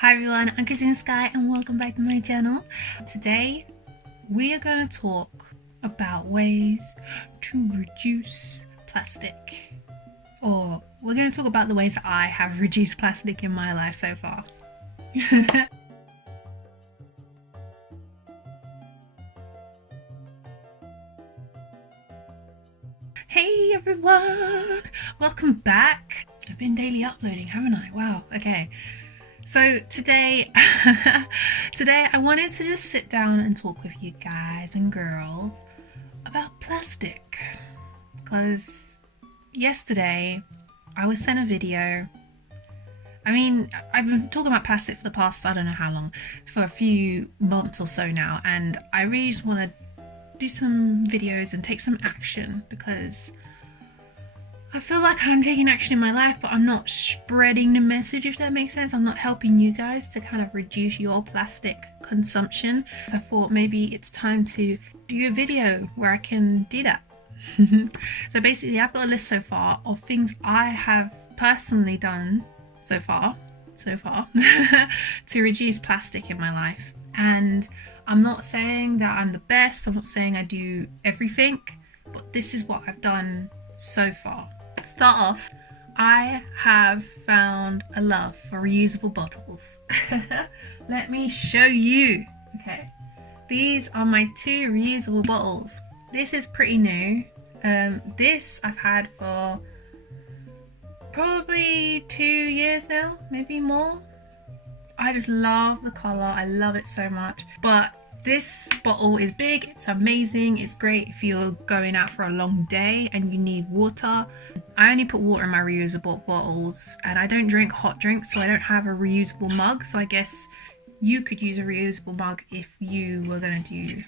Hi everyone, I'm Christina Sky and welcome back to my channel. Today we are going to talk about ways to reduce plastic, or we're going to talk about the ways that I have reduced plastic in my life so far. Hey everyone, welcome back. I've been daily uploading, haven't I? Wow, okay. So today I wanted to just sit down and talk with you guys and girls about plastic, because yesterday I was sent a video. I mean, I've been talking about plastic for the past, I don't know how long, for a few months or so now, and I really just want to do some videos and take some action, because I feel like I'm taking action in my life, but I'm not spreading the message, if that makes sense. I'm not helping you guys to kind of reduce your plastic consumption. So I thought maybe it's time to do a video where I can do that. So basically I've got a list so far of things I have personally done so far to reduce plastic in my life. And I'm not saying that I'm the best, I'm not saying I do everything, but this is what I've done so far. To start off, I have found a love for reusable bottles. Let me show you. Okay, these are my two reusable bottles. This is pretty new. This I've had for probably 2 years now, maybe more. I just love the colour, I love it so much. But this bottle is big, it's amazing, it's great if you're going out for a long day and you need water. I only put water in my reusable bottles, and I don't drink hot drinks, so I don't have a reusable mug. So I guess you could use a reusable mug if you were going to do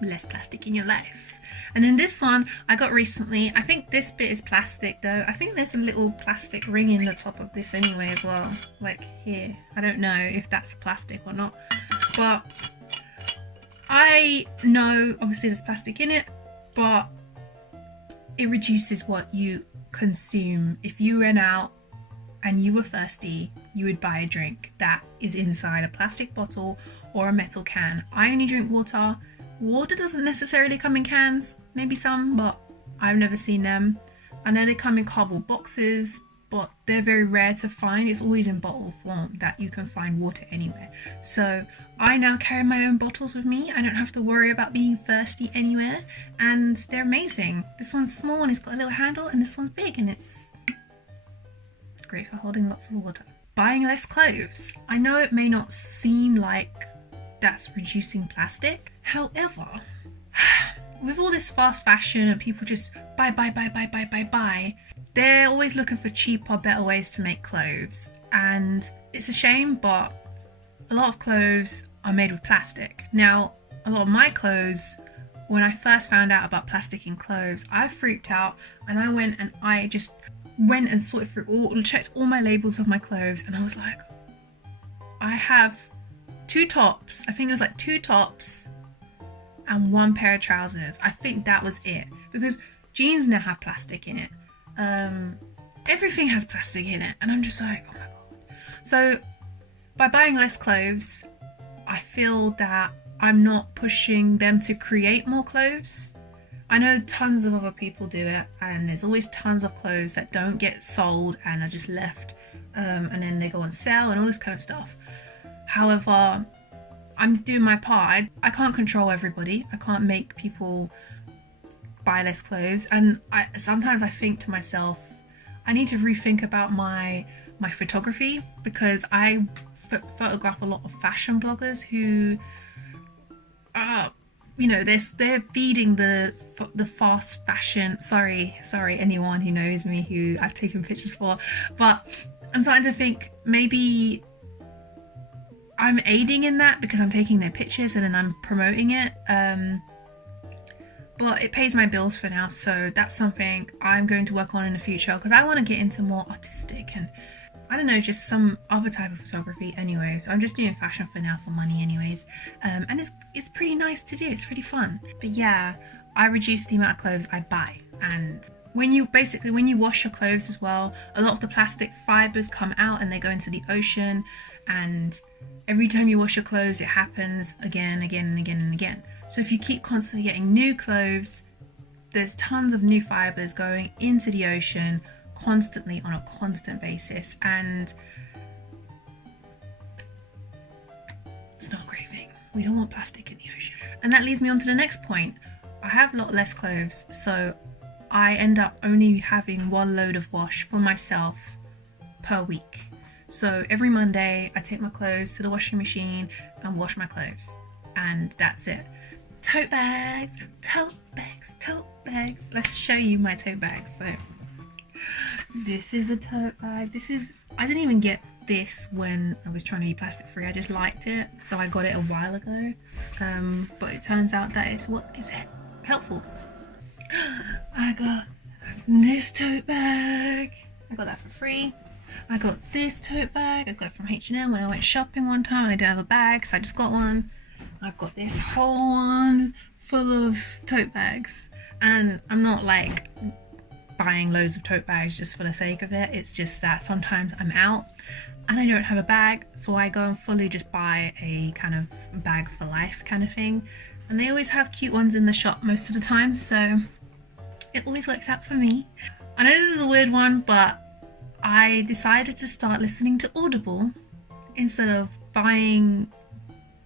less plastic in your life. And then this one I got recently. I think this bit is plastic though. I think there's a little plastic ring in the top of this anyway as well, like here. I don't know if that's plastic or not, but I know obviously there's plastic in it, but it reduces what you consume. If you went out and you were thirsty, you would buy a drink that is inside a plastic bottle or a metal can. I only drink water. Water doesn't necessarily come in cans, maybe some, but I've never seen them. I know they come in cardboard boxes, but they're very rare to find. It's always in bottle form that you can find water anywhere. So I now carry my own bottles with me. I don't have to worry about being thirsty anywhere, and they're amazing. This one's small and it's got a little handle, and this one's big and it's great for holding lots of water. Buying less clothes. I know it may not seem like that's reducing plastic. However, with all this fast fashion and people just buy, they're always looking for cheaper, better ways to make clothes. And it's a shame, but a lot of clothes are made with plastic. Now, a lot of my clothes, when I first found out about plastic in clothes, I freaked out, and I went and sorted through checked all my labels of my clothes, and I was like, I have 2 tops. I think it was like 2 tops and 1 pair of trousers. I think that was it, because jeans now have plastic in it. Everything has plastic in it, and I'm just like, oh my god. So by buying less clothes, I feel that I'm not pushing them to create more clothes. I know tons of other people do it, and there's always tons of clothes that don't get sold and are just left, and then they go on sale and all this kind of stuff. However, I'm doing my part. I can't control everybody. I can't make people buy less clothes, and sometimes I think to myself, I need to rethink about my photography, because I photograph a lot of fashion bloggers who you know, they're feeding the fast fashion. Sorry anyone who knows me who I've taken pictures for, but I'm starting to think maybe I'm aiding in that because I'm taking their pictures and then I'm promoting it. But it pays my bills for now, so that's something I'm going to work on in the future, because I want to get into more artistic and, I don't know, just some other type of photography anyway. So I'm just doing fashion for now for money anyways, and it's pretty nice to do. It's pretty fun. But yeah, I reduce the amount of clothes I buy, and when you wash your clothes as well, a lot of the plastic fibers come out and they go into the ocean, and every time you wash your clothes it happens again and again. So if you keep constantly getting new clothes, there's tons of new fibers going into the ocean constantly on a constant basis, and it's not a great thing. We don't want plastic in the ocean. And that leads me on to the next point. I have a lot less clothes, so I end up only having one load of wash for myself per week. So every Monday I take my clothes to the washing machine and wash my clothes, and that's it. Tote bags, tote bags, tote bags. Let's show you my tote bag. So this is a tote bag. I didn't even get this when I was trying to be plastic free. I just liked it, so I got it a while ago. But it turns out that it's what is helpful. I got this tote bag. I got that for free. I got this tote bag. I got it from H&M when I went shopping one time. I didn't have a bag, so I just got one. I've got this whole one full of tote bags, and I'm not like buying loads of tote bags just for the sake of it. It's just that sometimes I'm out and I don't have a bag, so I go and fully just buy a kind of bag for life kind of thing, and they always have cute ones in the shop most of the time, so it always works out for me. I know this is a weird one, but I decided to start listening to Audible instead of buying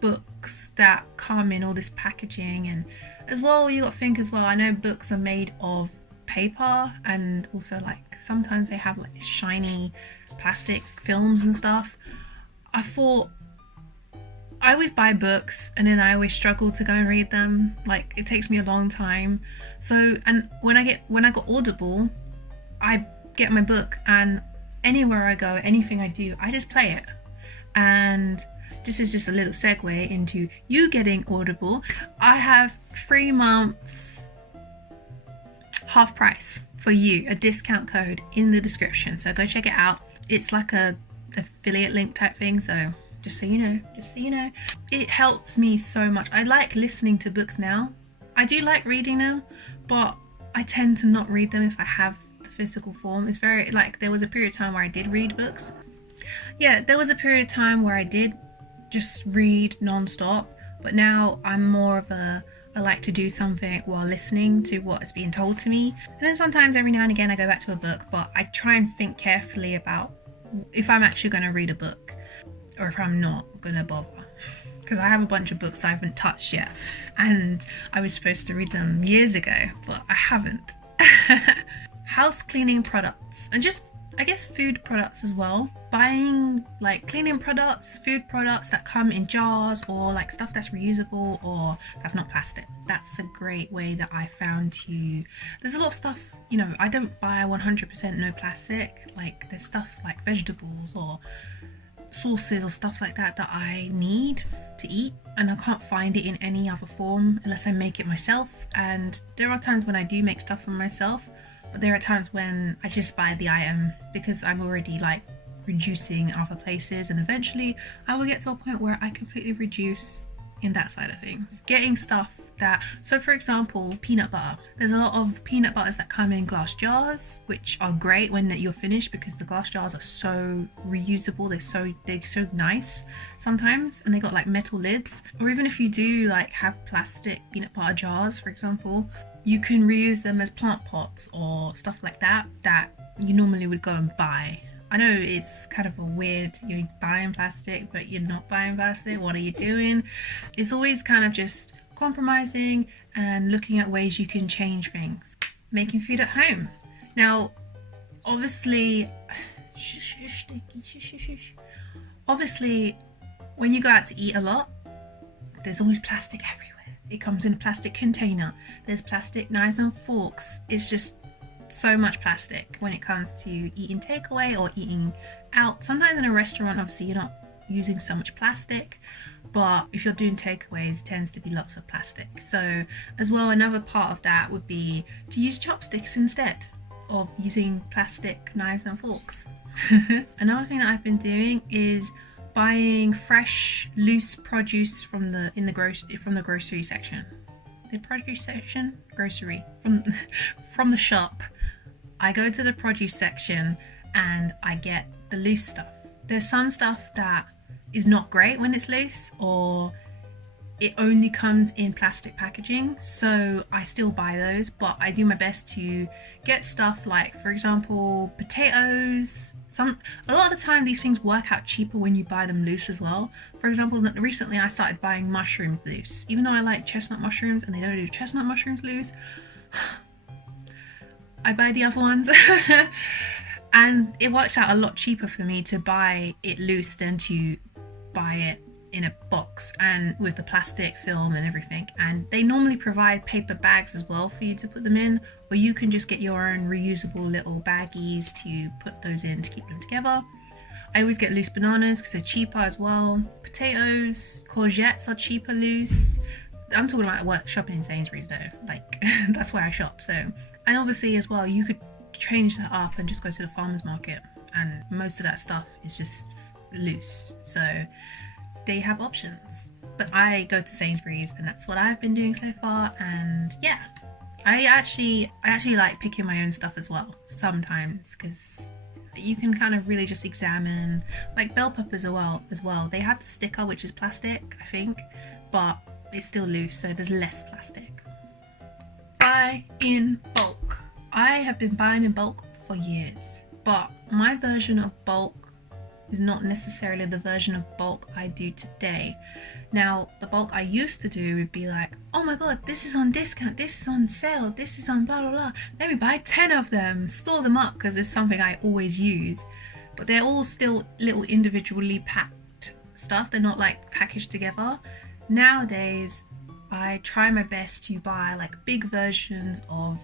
books that come in all this packaging. And as well, you got to think as well, I know books are made of paper, and also like sometimes they have like shiny plastic films and stuff. I thought, I always buy books and then I always struggle to go and read them. Like it takes me a long time. So, and when I got Audible, I get my book, and anywhere I go, anything I do, I just play it. And this is just a little segue into you getting Audible. I have 3 months half price for you, a discount code in the description, so go check it out. It's like a affiliate link type thing, so just so you know, it helps me so much. I like listening to books now. I do like reading them, but I tend to not read them if I have the physical form. It's very like, there was a period of time where I did read books. Yeah, there was a period of time where I did just read non-stop, but now I'm more of I like to do something while listening to what is being told to me. And then sometimes every now and again I go back to a book, but I try and think carefully about if I'm actually going to read a book or if I'm not going to bother, because I have a bunch of books I haven't touched yet, and I was supposed to read them years ago, but I haven't. House cleaning products, and just I guess food products as well. Buying like cleaning products, food products that come in jars, or like stuff that's reusable or that's not plastic. That's a great way that I found to. There's a lot of stuff, you know, I don't buy 100% no plastic. Like there's stuff like vegetables or sauces or stuff like that that I need to eat, and I can't find it in any other form unless I make it myself. And there are times when I do make stuff for myself, but there are times when I just buy the item because I'm already like reducing other places, and eventually I will get to a point where I completely reduce in that side of things. Getting stuff that, so for example, peanut butter. There's a lot of peanut butters that come in glass jars, which are great when you're finished because the glass jars are so reusable. They're so nice sometimes, and they got like metal lids. Or even if you do like have plastic peanut butter jars, for example, you can reuse them as plant pots or stuff like that you normally would go and buy. I know it's kind of a weird, you're buying plastic but you're not buying plastic, what are you doing? It's always kind of just compromising and looking at ways you can change things. Making food at home. Now obviously when you go out to eat a lot, there's always plastic everywhere. It comes in a plastic container. There's plastic knives and forks. It's just so much plastic when it comes to eating takeaway or eating out. Sometimes in a restaurant, obviously you're not using so much plastic, but if you're doing takeaways, it tends to be lots of plastic. So as well, another part of that would be to use chopsticks instead of using plastic knives and forks. Another thing that I've been doing is buying fresh, loose produce from the grocery section. The produce section, grocery, from the shop. I go to the produce section and I get the loose stuff. There's some stuff that is not great when it's loose, or it only comes in plastic packaging, so I still buy those, but I do my best to get stuff like, for example, potatoes. A lot of the time these things work out cheaper when you buy them loose as well. For example, recently I started buying mushrooms loose, even though I like chestnut mushrooms and they don't do chestnut mushrooms loose. I buy the other ones. And it works out a lot cheaper for me to buy it loose than to buy it in a box and with the plastic film and everything. And they normally provide paper bags as well for you to put them in, or you can just get your own reusable little baggies to put those in to keep them together. I always get loose bananas because they're cheaper as well. Potatoes, courgettes are cheaper loose. I'm talking about shopping in Sainsbury's though, like that's where I shop. So, and obviously as well, you could change that up and just go to the farmer's market, and most of that stuff is just loose, so they have options. But I go to Sainsbury's and that's what I've been doing so far. And yeah, I actually like picking my own stuff as well sometimes, because you can kind of really just examine, like bell peppers as well. They have the sticker, which is plastic, I think, but it's still loose, so there's less plastic. Buy in bulk. I have been buying in bulk for years, but my version of bulk is not necessarily the version of bulk I do today. Now, the bulk I used to do would be like, oh my god, this is on discount, this is on sale, this is on blah blah blah, let me buy 10 of them, store them up, because it's something I always use. But they're all still little individually packed stuff, they're not like packaged together. Nowadays, I try my best to buy like big versions of,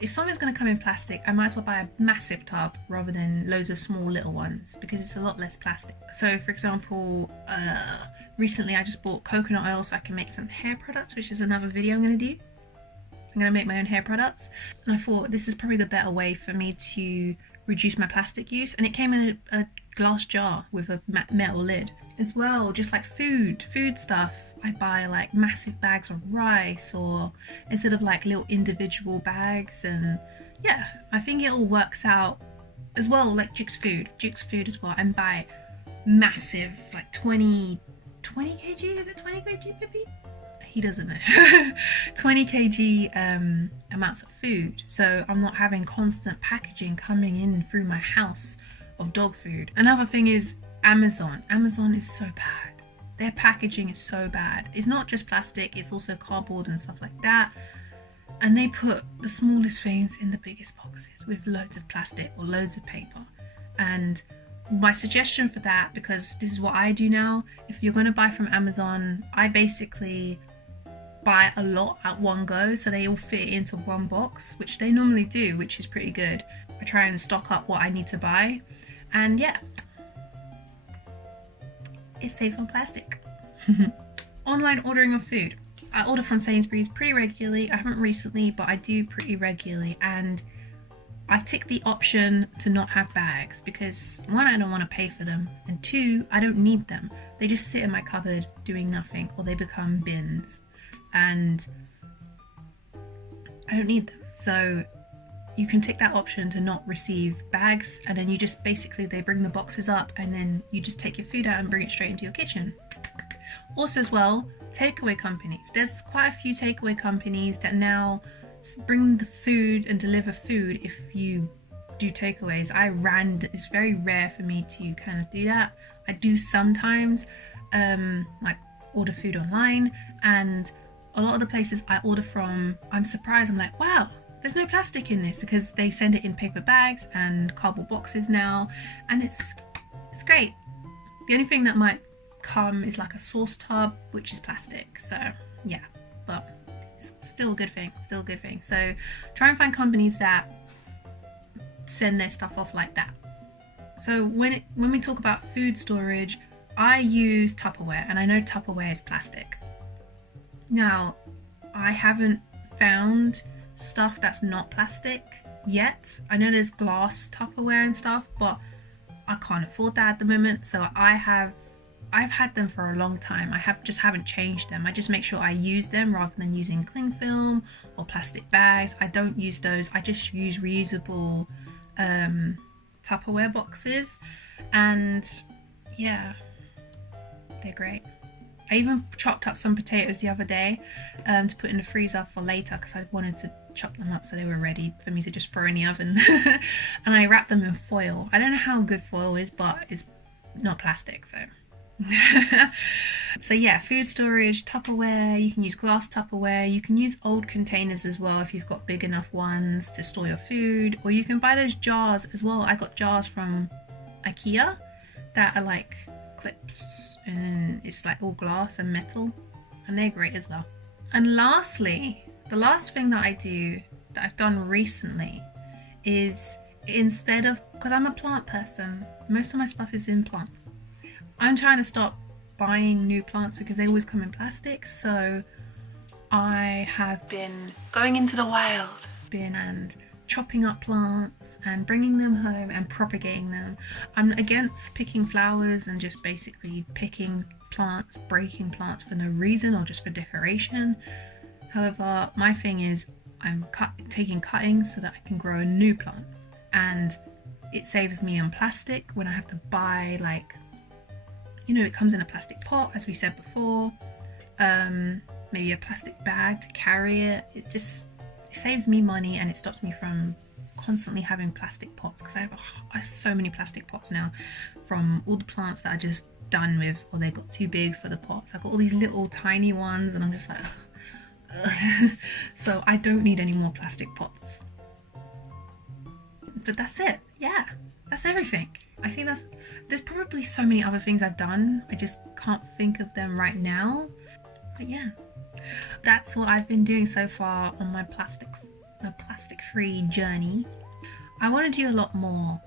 if something's going to come in plastic, I might as well buy a massive tub rather than loads of small little ones, because it's a lot less plastic. So for example, recently I just bought coconut oil so I can make some hair products, which is another video I'm going to do. I'm going to make my own hair products, and I thought this is probably the better way for me to reduce my plastic use. And it came in a glass jar with a metal lid as well. Just like food stuff, I buy like massive bags of rice, or instead of like little individual bags. And yeah, I think it all works out as well. Like Jukes food as well, and buy massive, like 20 kg, is it 20 kg, Pippi? He doesn't know. 20 kg amounts of food, so I'm not having constant packaging coming in through my house of dog food. Another thing is Amazon is so bad. Their packaging is so bad. It's not just plastic, it's also cardboard and stuff like that. And they put the smallest things in the biggest boxes with loads of plastic or loads of paper. And my suggestion for that, because this is what I do now, if you're going to buy from Amazon, I basically buy a lot at one go, so they all fit into one box, which they normally do, which is pretty good. I try and stock up what I need to buy, and yeah, it saves on plastic. Online ordering of food. I order from Sainsbury's pretty regularly. I haven't recently, but I do pretty regularly, and I tick the option to not have bags because one, I don't want to pay for them, and two, I don't need them. They just sit in my cupboard doing nothing, or they become bins, and I don't need them. So you can tick that option to not receive bags, and then you just basically, they bring the boxes up and then you just take your food out and bring it straight into your kitchen. Also as well, takeaway companies. There's quite a few takeaway companies that now bring the food and deliver food if you do takeaways. It's very rare for me to kind of do that. I do sometimes like order food online, and a lot of the places I order from, I'm surprised. I'm like, wow, there's no plastic in this, because they send it in paper bags and cardboard boxes now, and it's great. The only thing that might come is like a sauce tub, which is plastic. So yeah, but it's still a good thing. So try and find companies that send their stuff off like that. So when we talk about food storage, I use Tupperware, and I know Tupperware is plastic. Now, I haven't found stuff that's not plastic yet. I know there's glass Tupperware and stuff, but I can't afford that at the moment. So I have I've had them for a long time. I haven't changed them. I just make sure I use them rather than using cling film or plastic bags. I don't use those. I just use reusable Tupperware boxes, and yeah, they're great. I even chopped up some potatoes the other day to put in the freezer for later, because I wanted to chop them up so they were ready for me to just throw in the oven. And I wrapped them in foil. I don't know how good foil is, but it's not plastic, so so yeah, food storage, Tupperware. You can use glass Tupperware. You can use old containers as well if you've got big enough ones to store your food, or you can buy those jars as well. I got jars from IKEA that are like clips, and it's like all glass and metal, and they're great as well. And lastly, the last thing that I do, that I've done recently, is instead of, because I'm a plant person, most of my stuff is in plants. I'm trying to stop buying new plants because they always come in plastic. So I have been going into the wild, and chopping up plants and bringing them home and propagating them. I'm against picking flowers and just basically picking plants, breaking plants for no reason or just for decoration. However, my thing is I'm taking cuttings so that I can grow a new plant, and it saves me on plastic when I have to buy, like, you know, it comes in a plastic pot, as we said before, maybe a plastic bag to carry it. It saves me money, and it stops me from constantly having plastic pots, because I have so many plastic pots now from all the plants that are just done with, or they got too big for the pots. I've got all these little tiny ones, and I'm just like so I don't need any more plastic pots. But that's it. Yeah, that's everything. I think there's probably so many other things I've done, I just can't think of them right now. But yeah, that's what I've been doing so far on my plastic-free journey. I want to do a lot more,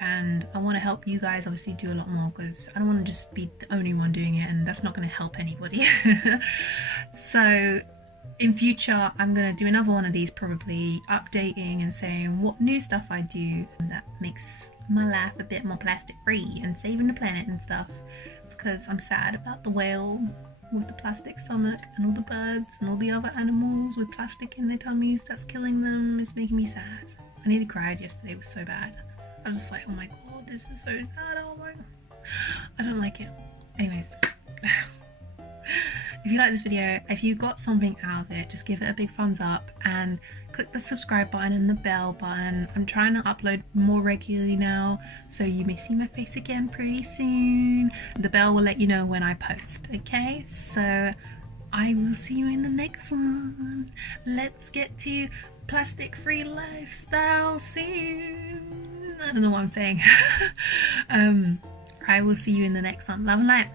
and I want to help you guys obviously do a lot more, because I don't want to just be the only one doing it, and that's not going to help anybody. So in future, I'm going to do another one of these, probably updating and saying what new stuff I do that makes my life a bit more plastic free and saving the planet and stuff, because I'm sad about the whale with the plastic stomach and all the birds and all the other animals with plastic in their tummies that's killing them. It's making me sad. I nearly cried yesterday. It was so bad. I was just like, oh my god, this is so sad. Oh my god, I don't like it. Anyways, if you like this video, if you got something out of it, just give it a big thumbs up and click the subscribe button and the bell button. I'm trying to upload more regularly now, so you may see my face again pretty soon. The bell will let you know when I post, okay? So I will see you in the next one. Let's get to plastic-free lifestyle soon. I don't know what I'm saying. I will see you in the next one. Love and light.